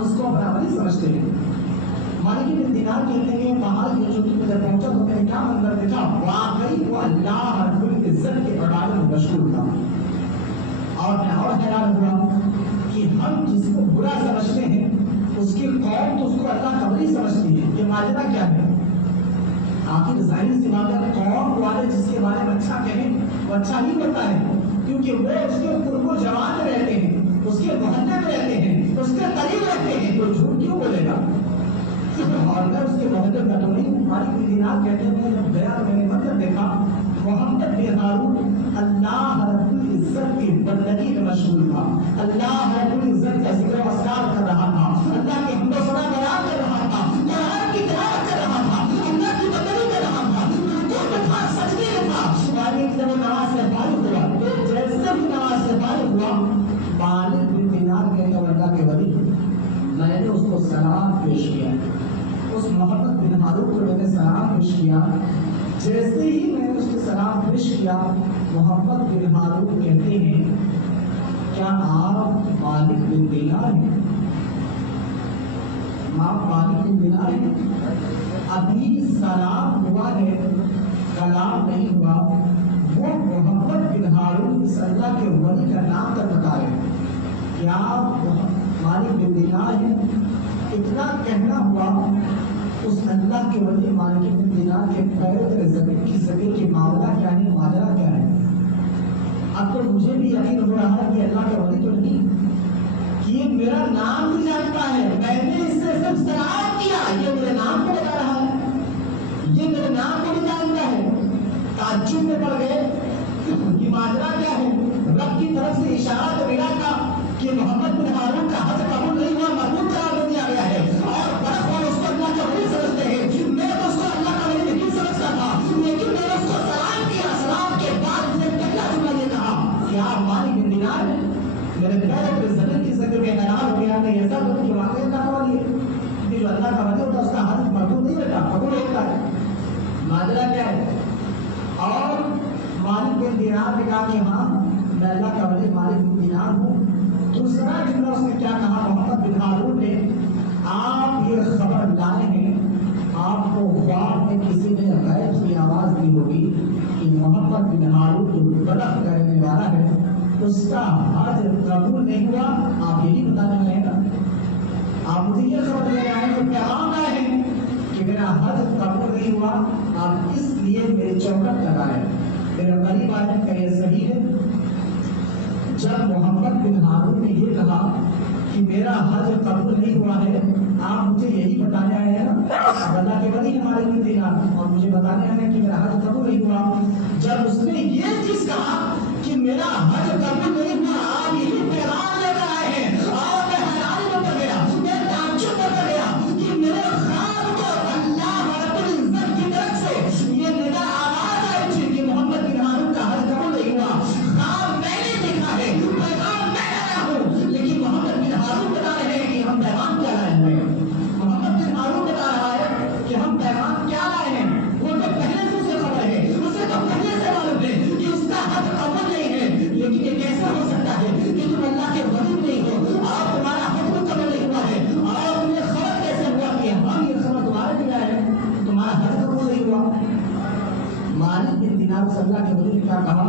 اس کو اپنا ولی سمجھتے ہیں. مالک بن دینار کہتے ہیں پہاڑ کی چوٹی پر جب پہنچا تو میں نے کیا منظر دیکھا, واقعی وہ اللہ رب العزت کے عبادت میں مشغول تھا. اور میں اور حیران ہوا کہ ہم جس کو برا سمجھتے ہیں اس کی قوم تو اس کو اللہ کا ولی سمجھتی ہے. یہ ماجرا کیا ہے؟ آخر ظاہر سی بات ہے, قوم والے جس کے بارے میں اچھا کہیں وہ اچھا ہی ہوتا ہے, کیونکہ وہ اس کے قرب و جوان میں رہتے ہیں, اس کے محلے میں رہتے ہیں, اس کے قریب رہتے ہیں, تو جھوٹ کیوں بولے گا؟ اور میں اس کے محلے کا تو نہیں. مالک بن دینار کہتے ہیں جب گیا تو میں نے منظر دیکھا, محمد بن ہارون اللہ رب العزت کی بندگی میں مشغول تھا, اللہ رب العزت کا ذکر و اذکار کر رہا تھا, اللہ کی حمد و ثنا بیان کر رہا تھا, قرآن کی تلاوت کر رہا تھا, اللہ کی بندگی کر رہا تھا, رکوع میں تھا, سجدے میں تھا. مالک جب نماز سے فارغ ہوا, جیسے بھی نماز سے فارغ ہوا, مالک بن دینار کہتے ہیں اللہ کے ولی, میں نے اس کو سلام پیش کیا, اس محمد بن ہارون کو میں نے سلام پیش کیا. جیسے ہی میں نے اس کو سلام پیش کیا, محمد بن ہارون کہتے ہیں کیا آپ مالک بن دینار ہیں؟ آپ مالک بن دینار ہیں؟ ابھی سلام ہوا ہے, کلام نہیں ہوا. وہ محمد بن ہارون اس اللہ کے ولی کا نام تک بتا رہے ہیں. کیا آپ مالک بن دینار ہیں؟ اتنا کہنا ہوا, اس اللہ کے ولی مالک بن دینار کے پیر زمین کی زمین کی معاملہ کیا ہے, ماجرا کیا ہے؟ اب تو مجھے بھی یقین ہو رہا ہے کہ اللہ کا ولی تو نہیں, کہ یہ میرا نام بھی جانتا ہے, میں نے اس سے صرف سلام کیا, یہ میرے نام کو بتا رہا ہے, یہ میرے نام کو بھی جانتا ہے. تعجب میں پڑ گئے کہ ماجرا کیا ہے. رب کی طرف سے اشارہ تو ملا تھا کہ محمد بن ہارون کا حج قبول نہیں ہوا, مردود قرار دے دیا گیا ہے, اور برق اور اس کو اللہ کا ولی سمجھتے ہیں. میں تو اس کو اللہ کا ولی نہیں سمجھتا تھا, لیکن میں نے اس کو سلام کیا. سلام کے بعد مجھے پہلا جملہ یہ کہا کہ آپ مالک بن دینار ہیں. میرے پیروں پہ زمین کی زمین میں حیران ہو گیا, میں ایسا بول کہ واقعی اللہ کا ولی ہے. جو اللہ کا ولی ہوتا ہے اس کا حج مردود نہیں رہتا, قبول ہوتا ہے. ماجرا کیا ہے؟ اور مالک بن دینار نے کہا کہ ہاں میں اللہ کا ولی مالک بن دینار ہوں. دوسرا جملہ اس نے کیا کہا, محمد بن ہارون نے, آپ یہ خبر لائے ہیں, آپ کو خواب میں کسی نے غیب کی آواز دی ہوگی کہ محمد بن ہارون جو بلغ کرنے والا ہے اس کا حج قبول نہیں ہوا. آپ یہی بتانے والے ہیں نا, آپ مجھے یہ خبر لے آئے ہیں, پیغام لائے ہیں کہ میرا حج قبول نہیں ہوا, آپ اس لیے میری چوکٹ لگائے. میرے قریب آئے کہ یہ صحیح ہے. جب محمد بن ہارون نے یہ کہا کہ میرا حج قبول نہیں ہوا ہے, آپ مجھے یہی بتانے آئے ہیں نا, اللہ کے ولی ہمارے بن دینار, اور مجھے بتانے آئے ہیں کہ میرا حج قبول نہیں ہوا. جب اس نے یہ چیز کہا کہ میرا حج قبول نہیں ہوا, آپ یہی پیغام لے کر آئے ہیں, اور میں حیرانی میں پڑ گیا, میں تعجب میں پڑ گیا کہ میرے خواب کو اللہ رب العزت کی طرف سے یہ ندا آواز آئی تھی کہ محمد بن ہارون کا حج قبول نہیں ہوا. خواب میں نے دیکھا ہے, پیغام میں لایا ہوں, لیکن محمد بن ہارون بتا رہے ہیں کہ ہم پیغام کیا لائے ہیں. محمد بن ہارون بتا رہا ہے کہ ہم پیغام کیا لائے ہیں. وہ تو پہلے سے اسے خبر ہے, اسے تو پہلے سے معلوم ہے کہ اس کا حج قبول نہیں ہے. لیکن یہ کیسے ہو سکتا ہے کہ تم اللہ کے ولی نہیں ہو, اور تمہارا حج قبول نہیں ہوا ہے, اور تمہیں خبر کیسے ہوا کہ ہم یہ خبر تمہارے بھی آئے ہیں, تمہارا حج قبول نہیں ہوا. مالک بن دینار صلی اللہ کے ولی نے کیا کہا,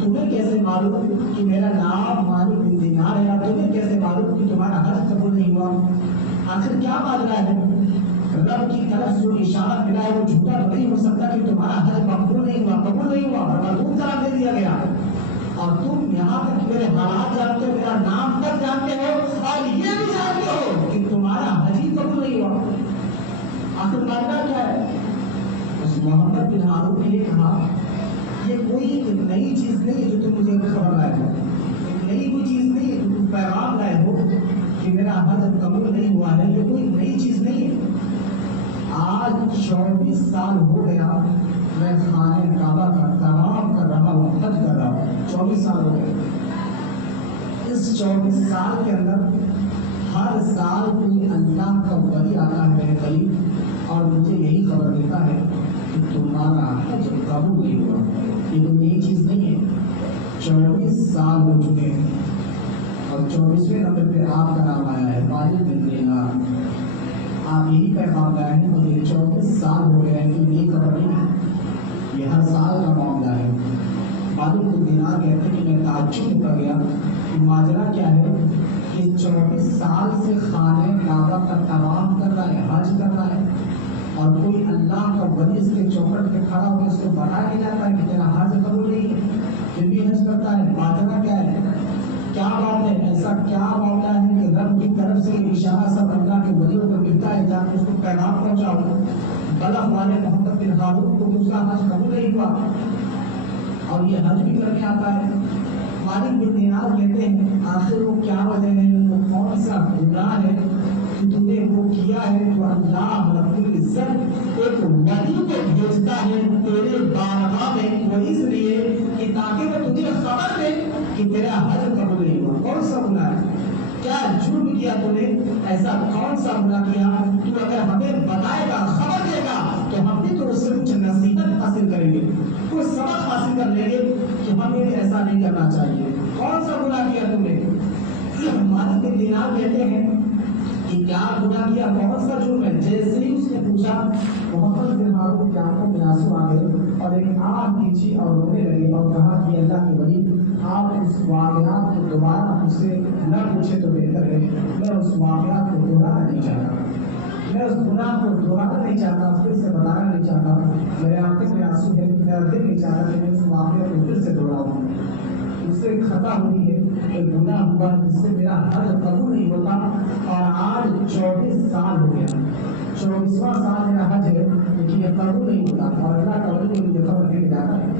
تمہیں کیسے معلوم کہ میرا نام مالک بن دینار ہے, اور تمہیں کیسے معلوم کہ تمہارا حج قبول نہیں ہوا. آخر کیا ماجرا ہے؟ رب کی طرف جو اشارہ ملا ہے وہ جھوٹا تو نہیں ہو سکتا کہ تمہارا حج مقبول نہیں ہوا, قبول نہیں ہوا, اور مردود قرار دے دیا گیا. اور تم یہاں تک میرے حالات جانتے ہو, میرا نام تک جانتے ہو, اور یہ بھی جانتے ہو کہ تمہارا حج ہی قبول نہیں ہوا. آخر ماجرا کیا ہے؟ اس محمد بن ہارون نے یہ کہا, یہ کوئی ایک نئی چیز نہیں ہے جو تم مجھے خبر لائے ہو, ایک نئی کوئی چیز نہیں ہے جو تم پیغام لائے ہو کہ میرا حج قبول نہیں ہوا ہے. یہ کوئی نئی چیز نہیں ہے. آج 24 سال ہو گیا میں خانہ کعبہ کا طواف کر رہا ہوں, حج کر رہا ہوں, 24 سال ہو گئے. اس 24 سال کے اندر ہر سال کوئی اللہ کا ولی آتا ہے میرے قریب, اور مجھے یہی خبر دیتا ہے کہ تمہارا حج قبول نہیں ہوا. یہ کوئی نئی چیز نہیں ہے. 24 سال ہو چکے ہیں, اور 24ویں نمبر پہ آپ کا نام آیا ہے, مالک بن یہی پیغام لایا ہے، مجھے 34 سال ہو گئے ہیں کہ یہ خبر نہیں، یہ ہر سال کا معاملہ ہے۔ مالک بن دینار کہتے ہیں کہ میں تعجب میں پڑ گیا کہ ماجرا کیا ہے کہ 34 سال سے خانہ کعبہ کا طواف کر رہا ہے، حج کر رہا ہے، اور کوئی اللہ کا ولی اس کے چوکھٹ پہ کھڑا ہو کے اس کو بتا کے جاتا ہے کہ تیرا حج قبول نہیں ہے، پھر بھی حج کرتا ہے۔ ماجرا کیا ہے؟ کیا بات ہے؟ ایسا کیا معاملہ ہے کہ رب کی طرف سے اشارہ سب اللہ کے ولیوں کو ملتا ہے، جا کے اس کو پیغام پہنچاؤ۔ بلخ والے محمد بن ہارون کو دوسرا حج قبول نہیں ہوا اور یہ حج بھی کرنے آتا ہے۔ مالک بن دینار کہتے ہیں آخر وہ کیا وجہ ہے، وہ کون سا گناہ ہے کہ تم نے وہ کیا ہے تو اللہ رب العزت ایک ولی کو بھیجتا ہے تیرے بارگاہ میں، وہ اس لیے کہ تاکہ وہ تجھے خبر دے کہ تیرا حج قبول نہیں ہوا۔ کون سا گناہ ہے؟ کیا جرم کیا تو نے؟ ایسا کون سا گناہ کیا؟ تو اگر ہمیں بتائے گا، خبر دے گا تو ہم بھی تو اس سے کچھ نصیحت حاصل کریں گے، کوئی سبق حاصل کر لیں گے کہ ہمیں ایسا نہیں کرنا چاہیے۔ کون سا گناہ کیا تم نے؟ مالک بن دینار کہتے ہیں کہ کیا گناہ کیا، کون سا جرم ہے؟ جیسے ہی اس نے پوچھا، محمد بن ہارون کی آنکھوں میں آنسو آ گئے اور ایک آنکھ کھینچی اور رونے لگے اور کہا کہ اللہ کے ولی آپ اس واقعات کو دوبارہ مجھ سے نہ پوچھے تو بہتر ہے، میں اس واقعات کو دوہرانا نہیں چاہتا، میں اس گناہ کو دوہرانا نہیں چاہتا، پھر سے بتانا نہیں چاہتا، میرے آنکھوں میں آنسو ہے، میرا دل نہیں چاہتا کہ میں اس واقعے کو پھر سے دوہراؤں۔ اس سے خطا ہوئی ہے کہ گناہ ہوا جس سے میرا حج قبول نہیں ہوتا، اور آج 34 سال ہو گیا، 24واں سال میرا حج ہے لیکن یہ قبول نہیں ہوتا، اور اللہ کا ولی مجھے خبر دے کے جاتا ہے۔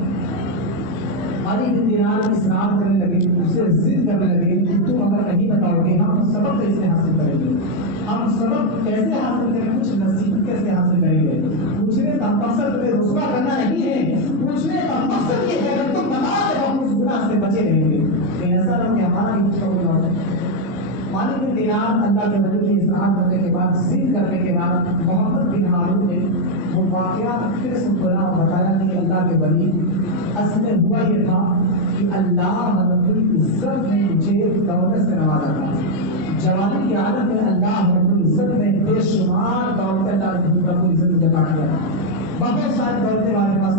مالک بن دینار اصرار کرنے لگے، اس سے ضد کرنے لگے کہ تم اگر نہیں بتاؤ گے ہم سبق کیسے حاصل کریں گے، ہم سبق کیسے حاصل کریں گے، کچھ نصیحت کیسے حاصل کریں گے۔ پوچھنے کا مقصد تمہیں رسوا کرنا نہیں ہے، پوچھنے کا مقصد یہ ہے کہ تم بتا دو ہم اس گناہ سے بچے رہیں گے، ایسا نہ کہ ہمارا ہی کچھ ہو جائے۔ مالک بن دینار اللہ کے ولی کی اصرار کرنے کے بعد، ضد کرنے کے بعد، محمد بن ہارون نے وہ واقعہ پھر سے کھولا اور بتایا کہ اللہ کے ولی اصل میں ہوا یہ تھا کہ اللہ رب العزت نے مجھے دولت سے نوازا تھا، جوانی کی حالت میں اللہ رب العزت نے بے شمار دولت اللہ رب العزت مجھے عطا کیا، بہت ساری دولتیں ہمارے پاس